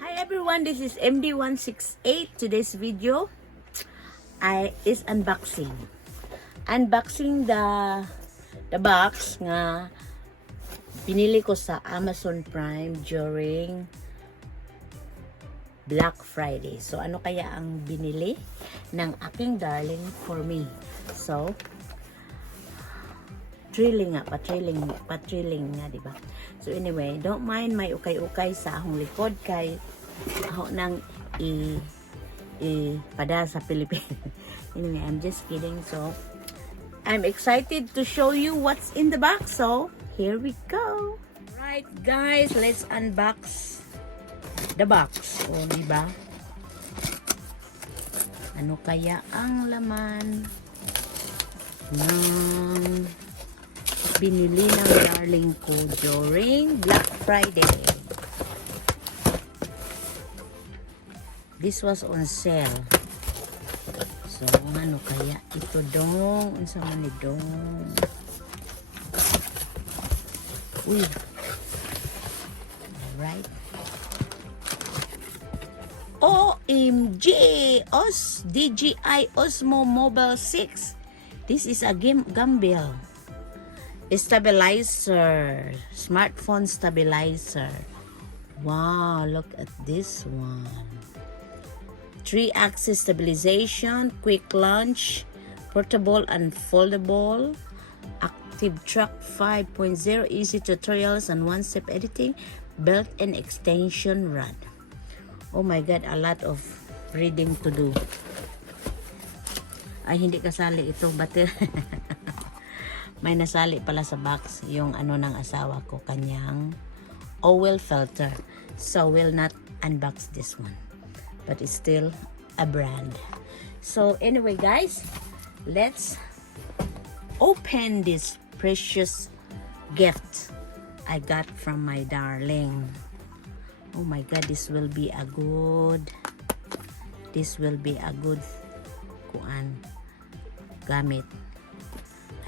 Hi everyone, this is MD168. Today's video is unboxing. Unboxing the box nga pinili ko sa Amazon Prime during Black Friday. So ano kaya ang binili ng aking darling for me? So thrilling nga, pa-thrilling nga, diba? So anyway, don't mind may ukay-ukay sa akong likod kay ako nang pada sa Pilipinas. Anyway, I'm just kidding. So I'm excited to show you what's in the box. So here we go. Right guys, let's unbox the box. O diba? Ano kaya ang laman ng binili ng darling ko during Black Friday? This was on sale. So, ano kaya ito dong? Unsa man ni dong? Uy. Alright. OMG! DJI Mobile 6. This is a gimbal. Stabilizer. Smartphone stabilizer. Wow, look at this one. 3-axis stabilization, quick launch, portable and foldable, active track 5.0, easy tutorials and one-step editing, built-in extension rod. Oh my god, a lot of reading to do. Ay, hindi kasali ito, but may nasali pala sa box yung ano ng asawa ko, kanyang oil filter. So, we'll not unbox this one. But it's still a brand. So anyway guys, let's open this precious gift I got from my darling. Oh my god, this will be a good kuan gamit.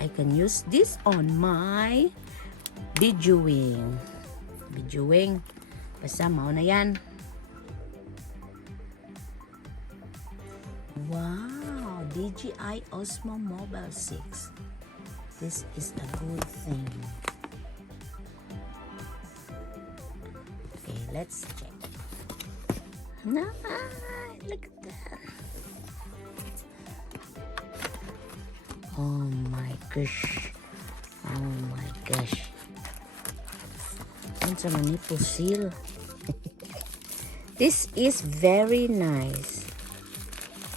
I can use this on my videoing. Basta mao na yan. Wow, DJI Mobile 6. This is a good thing. Okay, let's check. Nice, look at that. Oh my gosh. Oh my gosh. Unsa man ni po seal? This is very nice.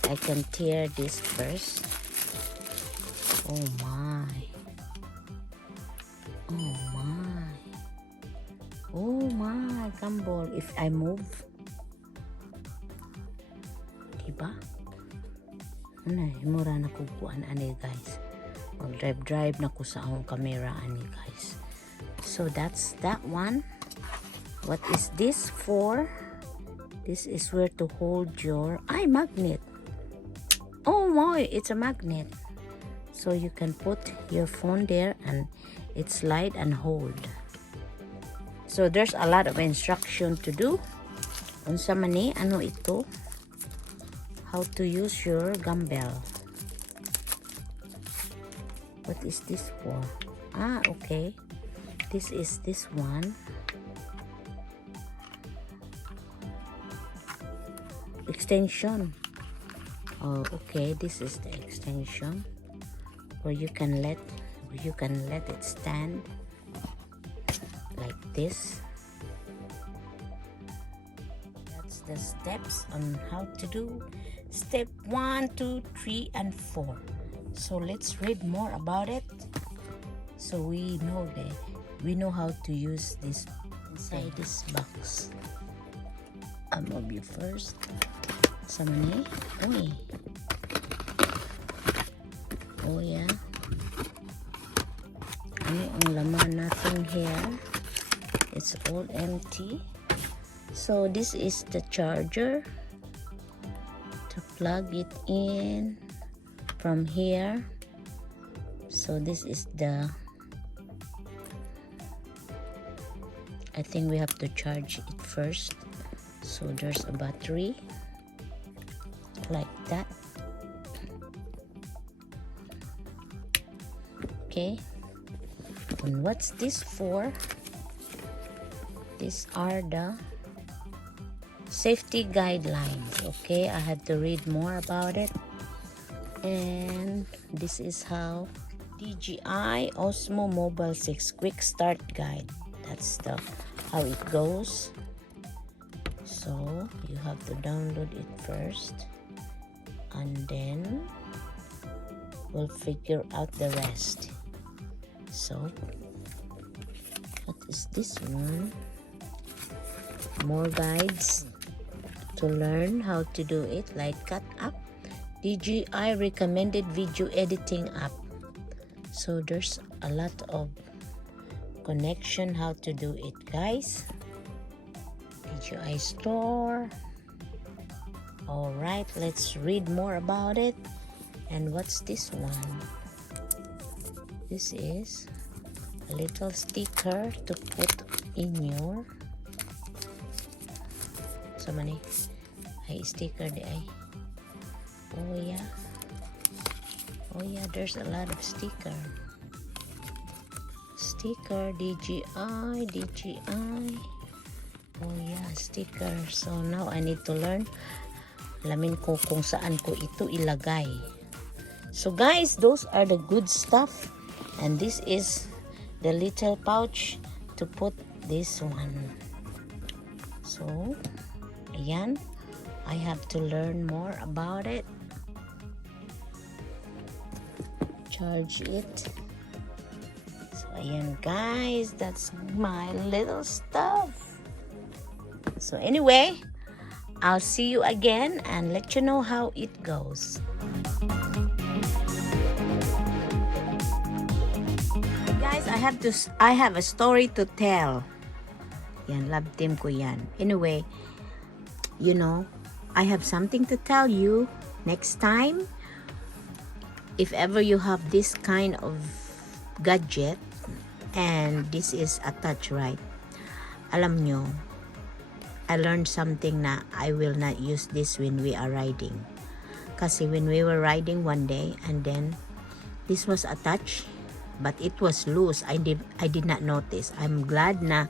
I can tear this first. Oh my. Oh my. Oh my, gumball. If I move. Diba? Ano, mura na kukuan ani guys. Mag-drive na ko sa akong camera ani guys. So that's that one. What is this for? This is where to hold your magnet. Oh my, it's a magnet. So you can put your phone there and it slide and hold. So there's a lot of instruction to do. Unsa man ni, ano ito? How to use your gimbal. What is this for? Ah, okay. This is this one. Extension. Oh, okay, this is the extension where you can let it stand like this. That's the steps on how to do step 1, 2, 3 and 4. So let's read more about it so we know how to use this inside this box. I'll move you first. Sama ni. Uy. Oh yeah. Ano ang laman natin here? It's all empty. So this is the charger to plug it in from here. So this is the I think we have to charge it first. So there's a battery like that. Okay, and what's this for? These are the safety guidelines. Okay, I had to read more about it. And this is how DJI Osmo Mobile 6 Quick Start Guide. That's how it goes. So you have to download it first, and then we'll figure out the rest. So what is this one? More guides to learn how to do it. Light cut app, DJI recommended video editing app. So there's a lot of connection how to do it, guys. DJI store. All right, let's read more about it. And what's this one? This is a little sticker to put in your so many sticker di ay. Oh yeah, there's a lot of sticker DJI. Oh yeah, sticker. So now I need to learn. Alamin ko kung saan ko ito ilagay. So guys, those are the good stuff, and this is the little pouch to put this one. So ayan, I have to learn more about it. Charge it. So ayan guys, that's my little stuff. So anyway, I'll see you again and let you know how it goes. Guys, I have a story to tell. Yan, love team ko yan. Anyway, you know, I have something to tell you next time. If ever you have this kind of gadget and this is attached, right? Alam nyo, I learned something na I will not use this when we are riding. Kasi when we were riding one day and then this was attached but it was loose. I did not notice. I'm glad na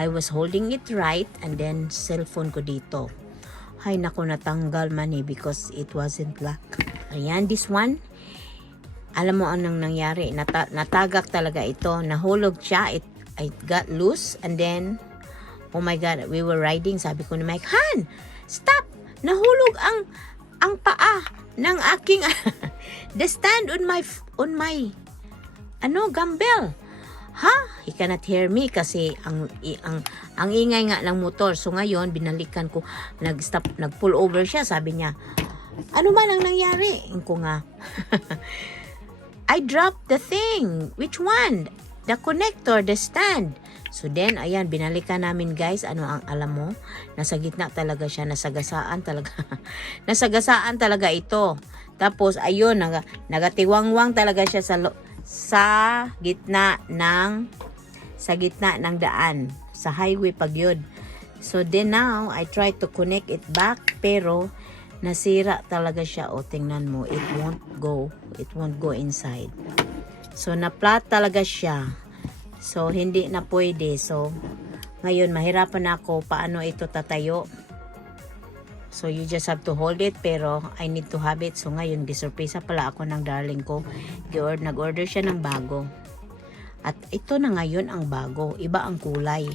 I was holding it right and then cellphone ko dito. Hay nako, natanggal man because it wasn't black. Ayan, this one. Alam mo anong nangyari? Natagak talaga ito. Nahulog siya. It got loose and then oh my God, we were riding. Sabi ko ni Mike, Han, stop! Nahulog ang paa ng aking the stand on my gambel. Ha? He cannot hear me kasi ang ingay nga ng motor. So ngayon, binalikan ko, nag-pull over siya. Sabi niya, ano man ang nangyari? Ko nga, I dropped the thing. Which one? The connector, the stand. So then, ayan, binalikan namin guys. Ano ang alam mo? Nasa gitna talaga siya. Nasagasaan talaga. Nasagasaan talaga ito. Tapos, ayun, nagatiwangwang talaga siya sa gitna ng daan. Sa highway pag yun. So then now, I try to connect it back. Pero, nasira talaga siya. O, tingnan mo. It won't go inside. So, na-flat talaga siya. So, hindi na pwede. So, ngayon, mahirapan ako paano ito tatayo. So, you just have to hold it. Pero, I need to have it. So, ngayon, gisurpresa pala ako ng darling ko. Nag-order siya ng bago. At ito na ngayon ang bago. Iba ang kulay.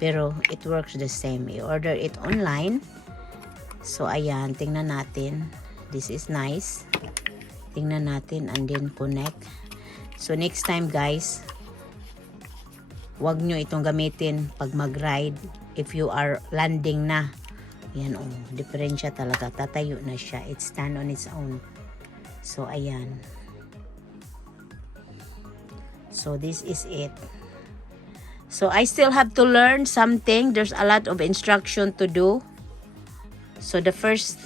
Pero, it works the same. I-order it online. So, ayan. Tingnan natin. This is nice. Tingnan natin and then connect. So, next time, guys, wag nyo itong gamitin pag mag-ride if you are landing na. Yan, oh, diferensya talaga. Tatayo na siya. It stand on its own. So, ayan. So, this is it. So, I still have to learn something. There's a lot of instruction to do. So, the first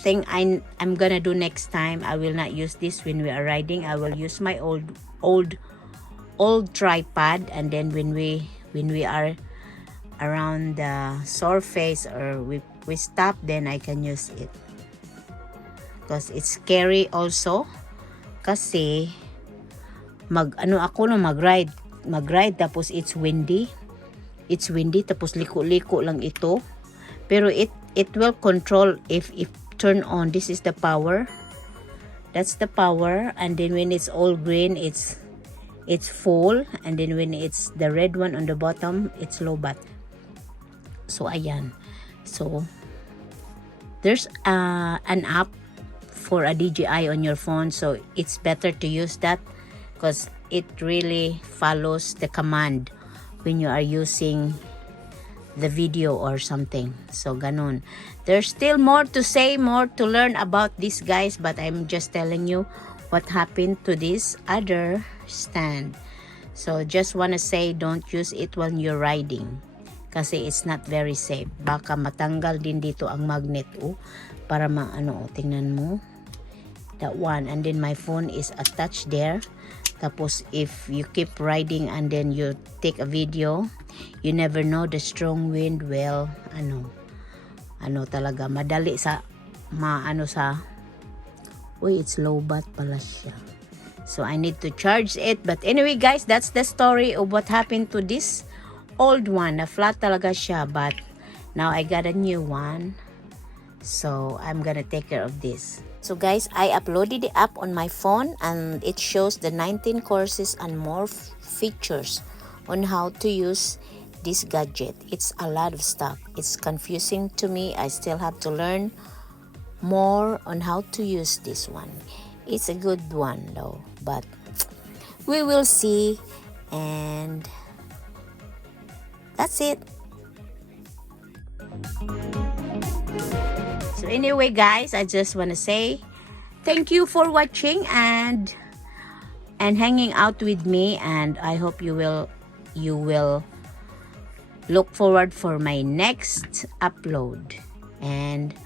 thing I'm gonna do next time, I will not use this when we are riding. I will use my old tripod, and then when we are around the surface, or we stop, then I can use it. Because it's scary also. Kasi mag-ride tapos it's windy. It's windy tapos liko-liko lang ito. Pero it will control if turn on. This is the power. That's the power, and then when it's all green, it's full, and then when it's the red one on the bottom, it's low bat. So ayan. So there's an app for a DJI on your phone, so it's better to use that because it really follows the command when you are using the video or something. So ganun. There's still more to say, more to learn about this, guys, but I'm just telling you what happened to this other stand. So just wanna say, don't use it when you're riding kasi it's not very safe. Baka matanggal din dito ang magnet para tingnan mo. That one, and then my phone is attached there. Tapos if you keep riding and then you take a video, you never know, the strong wind will talaga madali sa it's low bat pala siya. So I need to charge it. But anyway, guys, that's the story of what happened to this old one. Na flat talaga siya, but now I got a new one. So I'm gonna take care of this. So guys, I uploaded the app on my phone, and it shows the 19 courses and more features on how to use this gadget. It's a lot of stuff. It's confusing to me. I still have to learn more on how to use this one. It's a good one though, but we will see. And that's it. So anyway, guys, I just want to say thank you for watching and hanging out with me, and I hope you will look forward for my next upload. And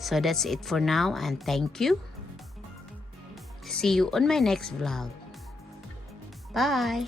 so that's it for now, and thank you. See you on my next vlog. Bye.